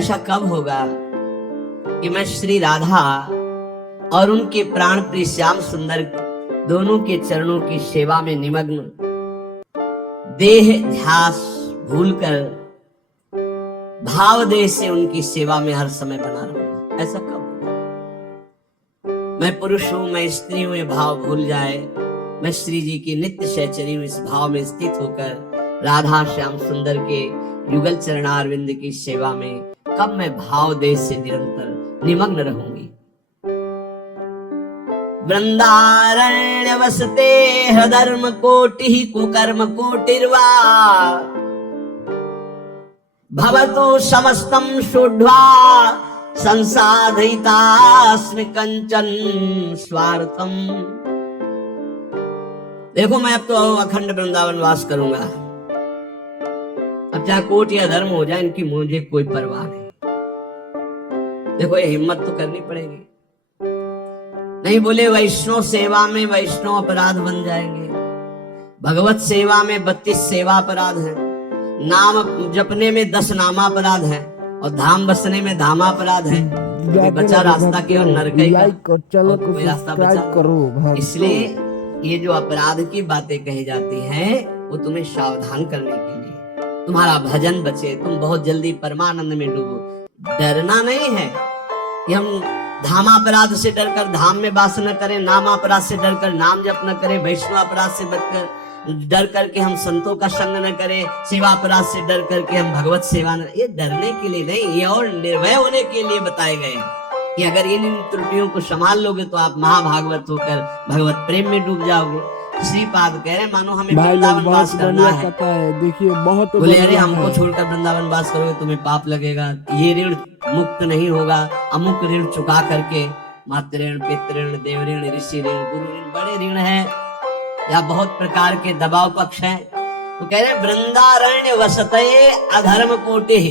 ऐसा कब होगा कि मैं श्री राधा और उनके प्राण प्रिय श्याम सुंदर दोनों के चरणों की सेवा में निमग्न, देह ध्यास भूलकर भाव देह से उनकी सेवा में हर समय बना रहूंगा? ऐसा कब होगा? मैं पुरुष हूं, मैं स्त्री हूं, ये भाव भूल जाए, मैं श्री जी की नित्य सहचरी हूं, इस भाव में स्थित होकर राधा श्याम सुंदर के युगल चरणारविंद की सेवा में कब मैं भाव देश से निरंतर निमग्न रहूंगी। वृंदारण्य वसते हृधर्म कोटि कुकर्म कोटिर्वा भवतु समस्तम शोढ्वा संसाधितास्मि कंचन स्वार्थम। देखो मैं अब तो अखंड वृंदावन वास करूंगा, अब चाहे कोट या धर्म हो जाए, इनकी मुझे कोई परवाह नहीं। देखो ये हिम्मत तो करनी पड़ेगी। नहीं बोले वैष्णव सेवा में वैष्णव अपराध बन जाएंगे, भगवत सेवा में 32 सेवा अपराध है, नाम जपने में 10 नामा अपराध है, और धाम बसने में धामा अपराध है। बचा रास्ता केवल नरक का, चलो कोई रास्ता बचा। इसलिए ये जो अपराध की बातें कही जाती हैं वो तुम्हें सावधान करने के लिए, तुम्हारा भजन बचे, तुम बहुत जल्दी परमानंद में डूबो। डरना नहीं है कि हम धामापराध से डरकर धाम में वास न करें, नामापराध से डरकर नाम जप न करें, वैष्णव अपराध से बचकर डर करके हम संतों का संग न करें, सेवा अपराध से डर करके हम भगवत सेवा न। ये डरने के लिए नहीं, ये और निर्भय होने के लिए बताए गए कि अगर इन त्रुटियों को संभाल लोगे तो आप महाभागवत होकर भगवत प्रेम में डूब जाओगे। श्रीपाद कह रहे मानो हमें वृंदावन वास करना है, देखिए बहुत बोले अरे हमको छोड़कर वृंदावन वास करोगे तुम्हें पाप लगेगा, ये ऋण मुक्त नहीं होगा, अमुक ऋण चुका करके, मातृ ऋण, पितृ ऋण, देव ऋण, ऋषि ऋण, गुरु ऋण, बड़े ऋण है या बहुत प्रकार के दबाव पक्ष हैं। तो कह रहे वृंदारण्य वसते अधर्म कोटि।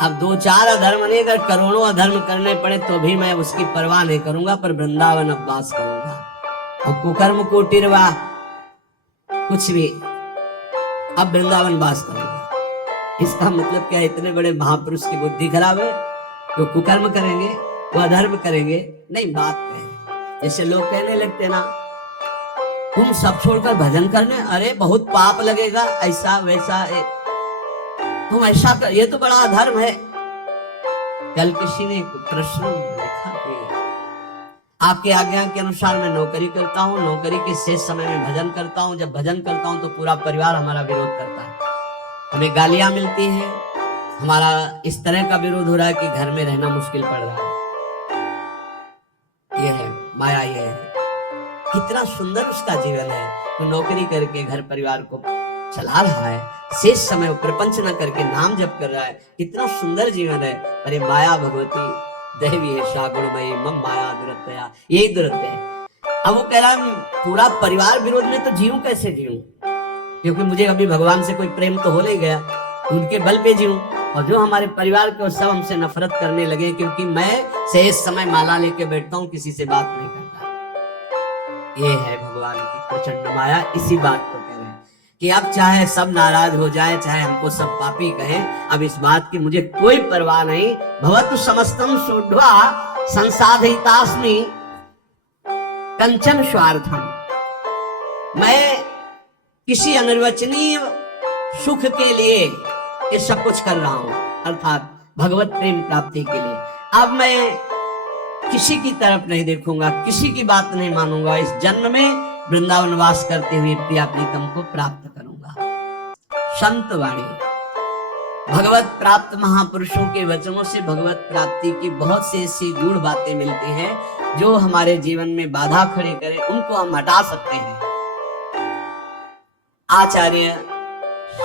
अब 2-4 अधर्म नहीं, अगर करोड़ों अधर्म करने पड़े तो भी मैं उसकी परवाह नहीं करूंगा, पर वृंदावन अब वास करूंगा। और कुकर्म कोटिर्वा, कुछ भी, अब वृंदावन वास करूंगा। इसका मतलब क्या? इतने बड़े महापुरुष की बुद्धि खराब है, तो कुकर्म करेंगे, वो अधर्म करेंगे? नहीं, बात कहें जैसे लोग कहने लगते ना, तुम सब छोड़कर भजन करने, अरे बहुत पाप लगेगा, ऐसा वैसा, तुम ऐसा कर, ये तो बड़ा अधर्म है। कल किसी ने प्रश्न लिखा कि आपके आज्ञा के अनुसार मैं नौकरी करता हूँ, नौकरी के शेष समय में भजन करता हूँ, जब भजन करता हूँ तो पूरा परिवार हमारा विरोध करता है, हमें गालियां मिलती हैं, हमारा इस तरह का विरोध हो रहा है कि घर में रहना मुश्किल पड़ रहा है। ये है माया, ये है। कितना सुंदर उसका जीवन है, वो नौकरी करके घर परिवार को चला रहा है, शेष समय प्रपंच न करके नाम जप कर रहा है, कितना सुंदर जीवन है। अरे माया भगवती दैवी है सागुणमयी मम माया दुरत्या, यही दुरत्य है। अब वो कह रहा है पूरा परिवार विरोध में तो जीऊं, कैसे जीऊं, क्योंकि मुझे अभी भगवान से कोई प्रेम तो हो नहीं गया, उनके बल पे जीऊं, और जो हमारे परिवार के सब हमसे नफरत करने लगे, क्योंकि मैं शेष समय माला लेके बैठता हूं, किसी से बात नहीं करता। ये है भगवान की प्रचंड माया। इसी बात को कह रहे हैं कि अब चाहे सब नाराज हो जाए, चाहे हमको सब पापी कहें, अब इस बात की मुझे कोई परवाह नहीं। भवतु समस्तम शोढ्वा संसाधितास्मि कंचन स्वार्थम। मैं किसी अनिर्वचनीय सुख के लिए ये सब कुछ कर रहा हूं, अर्थात भगवत प्रेम प्राप्ति के लिए। अब मैं किसी की तरफ नहीं देखूंगा, किसी की बात नहीं मानूंगा, इस जन्म में वृंदावन वास करते हुए प्रिया प्रीतम को प्राप्त करूंगा। संत वाणी, भगवत प्राप्त महापुरुषों के वचनों से भगवत प्राप्ति की बहुत सी ऐसी गूढ़ बातें मिलती हैं जो हमारे जीवन में बाधा खड़े करे, उनको हम हटा सकते हैं। आचार्य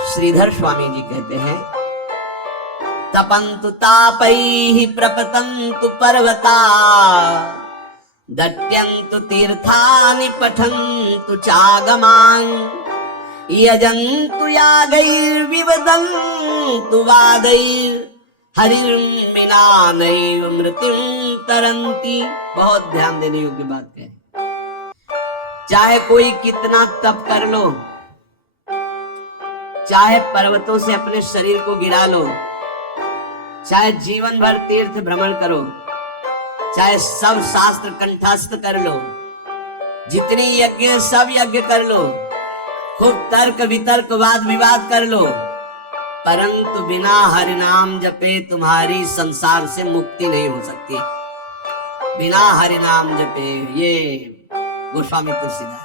श्रीधर स्वामी जी कहते हैं, तपन्तु तापैः प्रपतन्तु पर्वता, दट्यन्तु तीर्थानि पठन्तु चागमान्, यजन्तु यागैर्विवदन्तु वादैर्, हरिर्विना नैव मृत्युं तरन्ति। बहुत ध्यान देने योग्य बात है। चाहे कोई कितना तप कर लो, चाहे पर्वतों से अपने शरीर को गिरा लो, चाहे जीवन भर तीर्थ भ्रमण करो, चाहे सब शास्त्र कंठस्थ कर लो, जितनी यज्ञ सब यज्ञ कर लो, खूब तर्क वितर्क वाद विवाद कर लो, परंतु बिना हरि नाम जपे तुम्हारी संसार से मुक्ति नहीं हो सकती। बिना हरि नाम जपे, ये गोस्वामी तुलसीदास।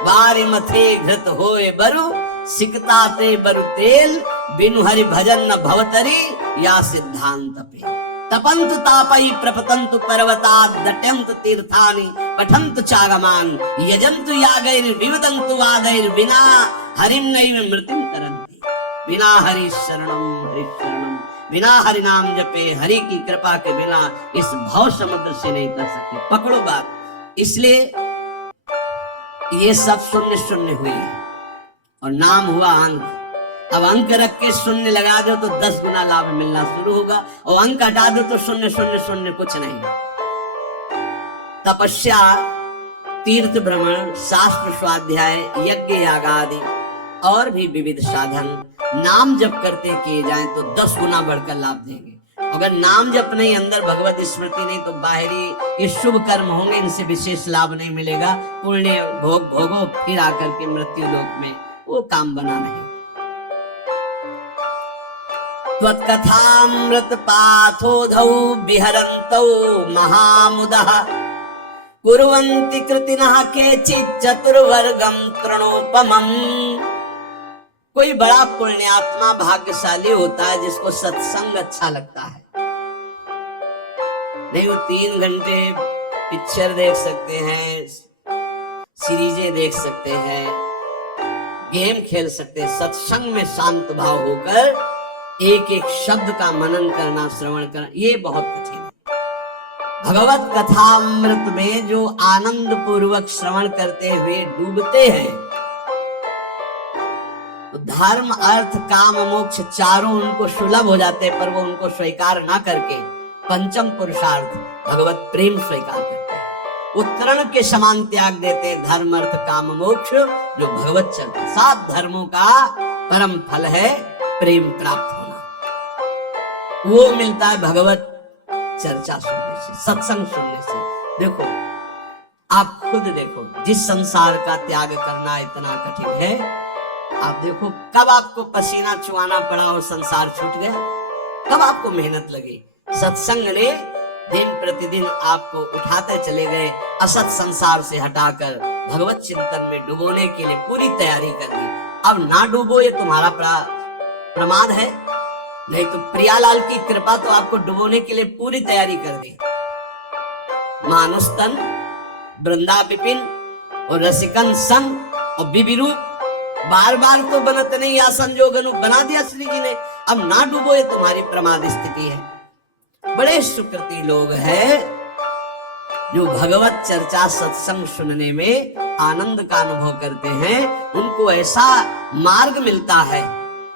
बारी मथे घृत होए बरु, सिकता ते बरु तेल, बिनु हरि भजन न भवतरी, या सिद्धांत पे। तपंत तापई प्रपतंतु पर्वता, दट्यंत तीर्थानि पठंत चागमान, यजंतु यागैर विवदंतु वादैर, बिना हरिम नैव मृत्युम करन्ति। बिना हरि शरणम, बिना हरि नाम जपे, हरि की कृपा के बिना इस भव समुद्र से नहीं कर सकते। पकड़ो बात। इसलिए ये सब शून्य शून्य हुई और नाम हुआ अंक। अब अंक रख के शून्य लगा दो तो 10 गुना लाभ मिलना शुरू होगा, और अंक हटा दो तो शून्य शून्य शून्य कुछ नहीं। तपस्या, तीर्थ भ्रमण, शास्त्र स्वाध्याय, यज्ञ यागादि और भी विविध साधन नाम जप करते किए जाएं तो 10 गुना बढ़कर लाभ देंगे। अगर नाम जप नहीं, अंदर भगवत स्मृति नहीं, तो बाहरी ये शुभ कर्म होंगे, इनसे विशेष लाभ नहीं मिलेगा। पुण्य भोग भोगो, फिर आकर के मृत्यु लोक में वो काम बना नहीं। त्वत्कथामृत पाथोधौ विहरन्तौ महामुदः, कुर्वन्ति कृतिनः केचित् चतुर्वर्गं तृणोपमम्। कोई बड़ा पुण्यात्मा भाग्यशाली होता है जिसको सत्संग अच्छा लगता है। नहीं, वो 3 घंटे पिक्चर देख सकते हैं, सीरीजें देख सकते हैं, गेम खेल सकते हैं। सत्संग में शांत भाव होकर एक एक शब्द का मनन करना, श्रवण करना, ये बहुत कठिन है। भगवत कथामृत में जो आनंद पूर्वक श्रवण करते हुए डूबते हैं, तो धर्म अर्थ काम मोक्ष चारों उनको सुलभ हो जाते हैं, पर वो उनको स्वीकार ना करके पंचम पुरुषार्थ भगवत प्रेम स्वीकार करते हैं। वो तृण के समान त्याग देते हैं धर्म अर्थ काम मोक्ष, जो भगवत चर्चा। 7 धर्मों का परम फल है प्रेम प्राप्त होना। वो मिलता है भगवत चर्चा सुनने से, सत्संग सुनने से। देखो, आप खुद देखो, जिस संसार का त्याग करना इतना कठिन है, आप देखो कब आपको पसीना चुआना पड़ा और संसार छूट गया, कब आपको मेहनत लगी। सत्संग ने दिन प्रतिदिन आपको उठाते चले गए, असत संसार से हटाकर भगवत चिंतन में डुबोने के लिए पूरी तैयारी कर दी। अब ना डूबो ये तुम्हारा प्रमाद है, नहीं तो प्रियालाल की कृपा तो आपको डुबोने के लिए पूरी तैयारी कर दी। मानुष तन, वृंदा विपिन और रसिकन संग और बिबी रूप, बार बार तो बनत नहीं आसन जोगनु, बना दिया श्री जी ने। अब ना डूबो ये तुम्हारी प्रमाद स्थिति है। बड़े सुकृति लोग हैं जो भगवत चर्चा सत्संग सुनने में आनंद का अनुभव करते हैं। उनको ऐसा मार्ग मिलता है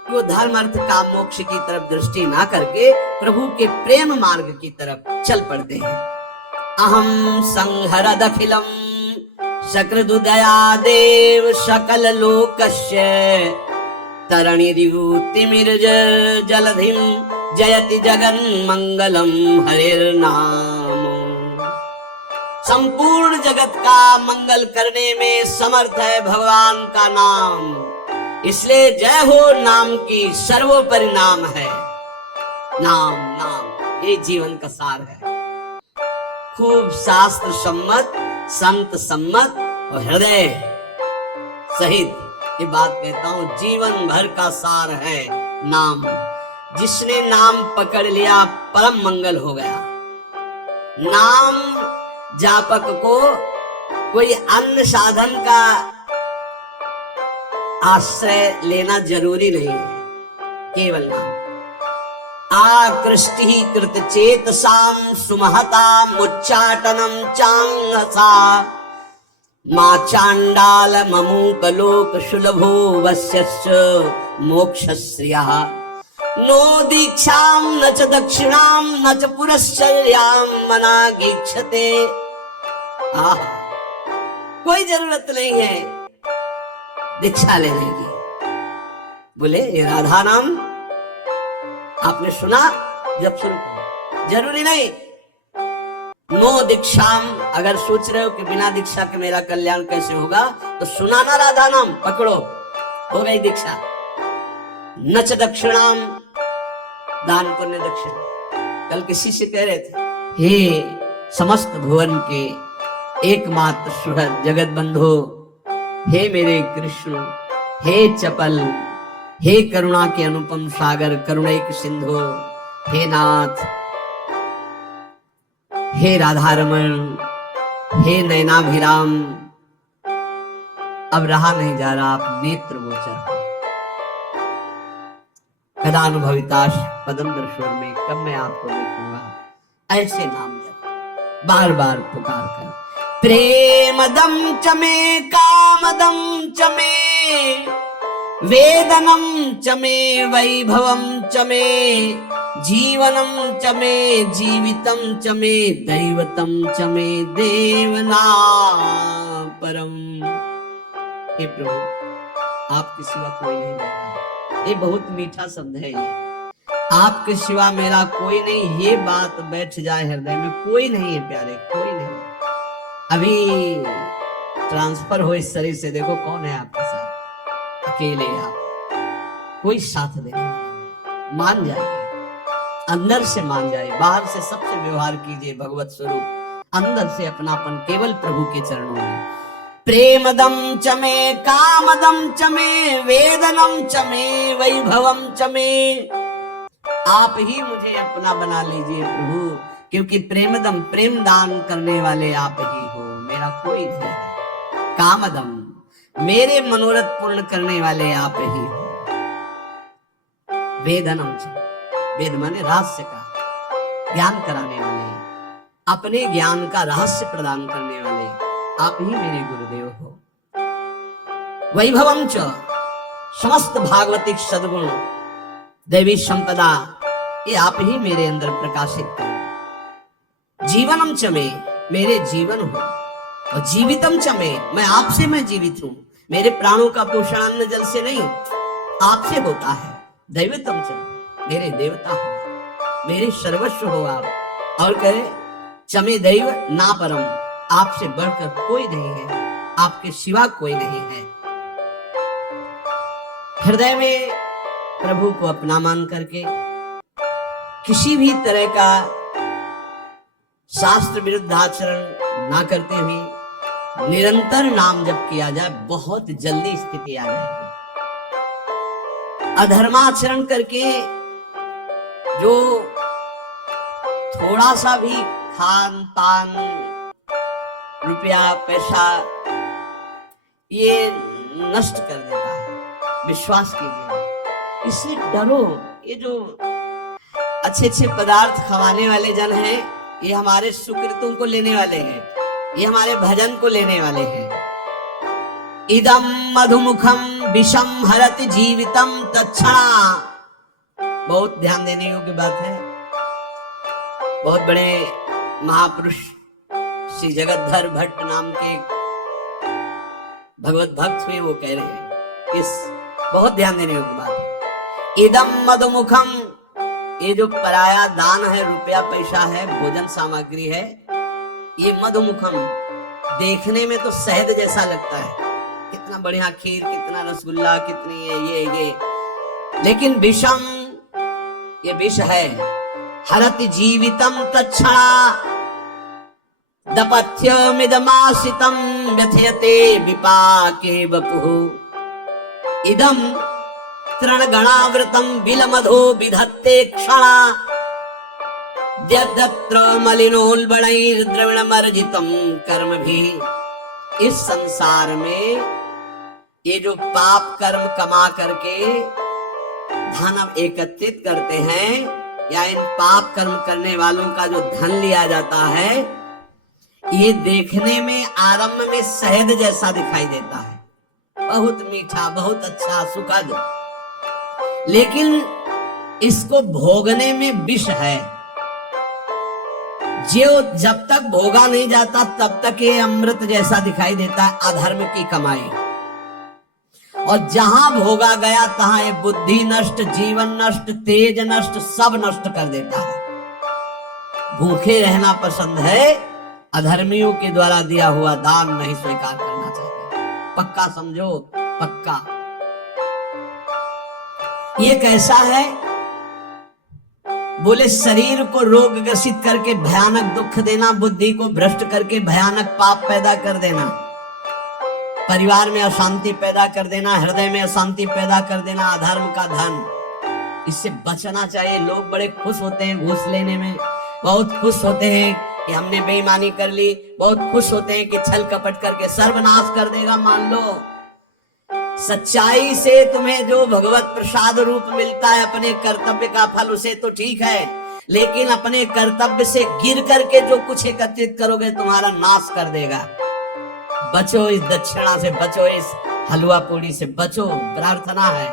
कि वो धर्म अर्थ काम मोक्ष की तरफ दृष्टि ना करके प्रभु के प्रेम मार्ग की तरफ चल पड़ते हैं। अहम संहरद अखिलम सकृदुदया देव सकल लोकस्य, तरणिरिवृतिमिर्ज जलधिम जयति जगन मंगलम हरिर्नाम। संपूर्ण जगत का मंगल करने में समर्थ है भगवान का नाम, इसलिए जय हो नाम की सर्वोपरि नाम है। नाम नाम ये जीवन का सार है। खूब शास्त्र सम्मत, संत सम्मत और हृदय सहित ये बात कहता हूं, जीवन भर का सार है नाम। जिसने नाम पकड़ लिया परम मंगल हो गया। नाम जापक को कोई अन्य साधन का आश्रय लेना जरूरी नहीं है, केवल नाम। आकृष्टि कृत चेतसाम सुमहता मुच्चाटनम चांगसा, मां चांडाल ममूक लोक सुलभो वस्यस्य मोक्षश्रियः। नो दीक्षाम न च दक्षिणाम न च पुरश्चर्याम मनागीक्षते। कोई जरूरत नहीं है दीक्षा लेने की। बोले ये राधा नाम आपने सुना, जब शुरू करो, जरूरी नहीं नो दीक्षाम। अगर सोच रहे हो कि बिना दीक्षा के मेरा कल्याण कैसे होगा, तो सुनाना राधा नाम पकड़ो, हो गई दीक्षा। नच दक्षिणाम, दान पुण्य दक्षिणा। कल के शिष्य कह रहे थे, हे समस्त भुवन के एकमात्र सुहृद जगत बंधु, हे मेरे कृष्ण, हे चपल, हे करुणा के अनुपम सागर, करुणैक सिंधु, हे नाथ, हे राधारमण, हे नैनाभिराम, अब रहा नहीं जा रहा, आप नेत्र गोचर हो। कदानुभविताश पदम दर्शोर में, कब मैं आपको देखूंगा। ऐसे नाम जप बार बार पुकार कर, प्रेमदम च मे कामदम च मे वेदनम च मे वैभवम च मे जीवनम च मे जीवितम च मे दैवतम च मे देवना परम। हे प्रभु, आपके सिवा कोई नहीं मेरा। ये बहुत मीठा शब्द है ये, आपके सिवा मेरा कोई नहीं। ये बात बैठ जाए हृदय में, कोई नहीं है प्यारे, कोई नहीं। अभी ट्रांसफर हो इस शरीर से, देखो कौन है आपके साथ। अकेले आप, कोई साथ देने वाला। मान जाइए, अंदर से मान जाइए। बाहर से सबसे व्यवहार कीजिए भगवत स्वरूप, अंदर से अपनापन केवल प्रभु के चरणों में। प्रेमदम च मे कामदम च मे वेदनम च मे वैभवम च मे। आप ही मुझे अपना बना लीजिए प्रभु, क्योंकि प्रेमदम, प्रेम दान करने वाले आप ही हो, मेरा कोई नहीं है। कामदम, मेरे मनोरथ पूर्ण करने वाले आप ही हो। वेदनम च, वेद माने रहस्य का ज्ञान कराने वाले, अपने ज्ञान का रहस्य प्रदान करने वाले आप ही मेरे गुरुदेव हो। वैभवम च, समस्त भागवतिक सद्गुण दैवी संपदा, ये आप ही मेरे अंदर प्रकाशित करो। जीवनम च में, मेरे जीवन हो। और जीवितम च में, मैं आपसे मैं जीवित हूं। मेरे प्राणों का पोषण अन्न जल से नहीं, आपसे होता है। दैवतम च, मेरे देवता हो, मेरे सर्वस्व हो आप। और कहे चमे दैव ना परम, आपसे बढ़कर कोई नहीं है, आपके सिवा कोई नहीं है। हृदय में प्रभु को अपना मान करके किसी भी तरह का शास्त्र विरुद्ध आचरण ना करते हुए निरंतर नाम जप किया जाए, बहुत जल्दी स्थिति आ जाएगी। अधर्माचरण करके जो थोड़ा सा भी खान पान, रुपया पैसा, ये नष्ट कर देता है। विश्वास कीजिए, इससे डरो। ये जो अच्छे अच्छे पदार्थ खवाने वाले जन हैं, ये हमारे सुकृतों को लेने वाले हैं, ये हमारे भजन को लेने वाले हैं। इदम मधुमुखम विषम हरत जीवितम तत्क्षणा। बहुत ध्यान देने योग्य बात है। बहुत बड़े महापुरुष श्री जगतधर भट्ट नाम के भगवत भक्त हुए, वो कह रहे हैं इस, बहुत ध्यान देने योग्य बात है। इदम मधुमुखम, ये जो पराया दान है, रुपया पैसा है, भोजन सामग्री है, ये मधुमुखम, देखने में तो शहद जैसा लगता है, कितना बढ़िया खीर, कितना रसगुल्ला, कितनी ये, लेकिन विषम, ये विष है। हरत जीवितम तत्क्षणा, दपथ्यमिदमासितम व्यथयते विपाके वपुः। इदम तृणगणावृतम बिलमधो विधत्ते क्षणा, द्यद्यत्र मलिनोल्बणैर्द्रविणमर्जितम कर्म भी। इस संसार में ये जो पाप कर्म कमा करके धन एकत्रित करते हैं, या इन पाप कर्म करने वालों का जो धन लिया जाता है, ये देखने में आरंभ में शहद जैसा दिखाई देता है, बहुत मीठा, बहुत अच्छा, सुखद, लेकिन इसको भोगने में विष है। जो जब तक भोगा नहीं जाता तब तक ये अमृत जैसा दिखाई देता है, अधर्म की कमाई। और जहां भोगा गया तहां ये बुद्धि नष्ट, जीवन नष्ट, तेज नष्ट, सब नष्ट कर देता है। भूखे रहना पसंद है, अधर्मियों के द्वारा दिया हुआ दान नहीं स्वीकार करना चाहिए। पक्का समझो, पक्का। ये कैसा है? बोले शरीर को रोग ग्रसित करके भयानक दुख देना, बुद्धि को भ्रष्ट करके भयानक पाप पैदा कर देना, परिवार में अशांति पैदा कर देना, हृदय में अशांति पैदा कर देना, अधर्म का धन। इससे बचना चाहिए। लोग बड़े खुश होते हैं घूस लेने में, बहुत खुश होते हैं कि हमने बेईमानी कर ली, बहुत खुश होते हैं कि छल कपट करके सर्वनाश कर देगा। मान लो सच्चाई से तुम्हें जो भगवत प्रसाद रूप मिलता है अपने कर्तव्य का फल, उसे तो ठीक है, लेकिन अपने कर्तव्य से गिर करके जो कुछ एकत्रित करोगे तुम्हारा नाश कर देगा। बचो इस दक्षिणा से, बचो इस हलवा पूड़ी से, बचो। प्रार्थना है,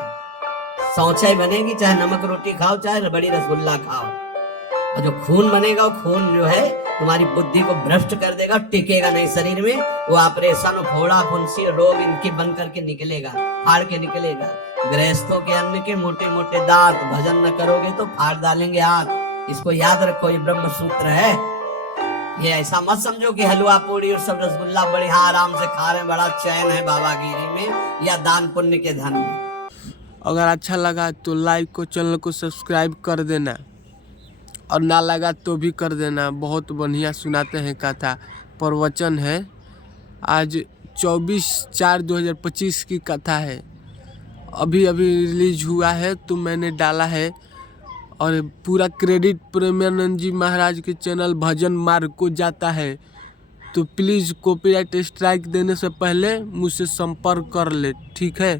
शौचाई बनेगी, चाहे नमक रोटी खाओ, चाहे बड़ी रसगुल्ला खाओ, और जो खून बनेगा वो खून जो है तुम्हारी बुद्धि को भ्रष्ट कर देगा, टिकेगा नहीं शरीर में। वो ऑपरेशन, फोड़ा, फुंसी, रोग इनके बन करके निकलेगा, फाड़ के निकलेगा। गृहस्थों के अन्न के मोटे मोटे दांत, भजन न करोगे तो फाड़ डालेंगे हाथ। इसको याद रखो, ये ब्रह्म सूत्र है। ये ऐसा मत समझो कि हलवा पूड़ी और सब रसगुल्ला बड़े हाँ आराम से खा रहे हैं, बड़ा चैन है बाबागिरी में या दान पुण्य के धन में। अगर अच्छा लगा तो लाइक को, चैनल को सब्सक्राइब कर देना, और ना लगा तो भी कर देना। बहुत बढ़िया सुनाते हैं कथा, प्रवचन है। आज 24/4/2025 की कथा है, अभी अभी रिलीज हुआ है तो मैंने डाला है। और पूरा क्रेडिट प्रेमानंद जी महाराज के चैनल भजन मार्ग को जाता है। तो प्लीज़ कॉपीराइट स्ट्राइक देने से पहले मुझसे संपर्क कर ले, ठीक है।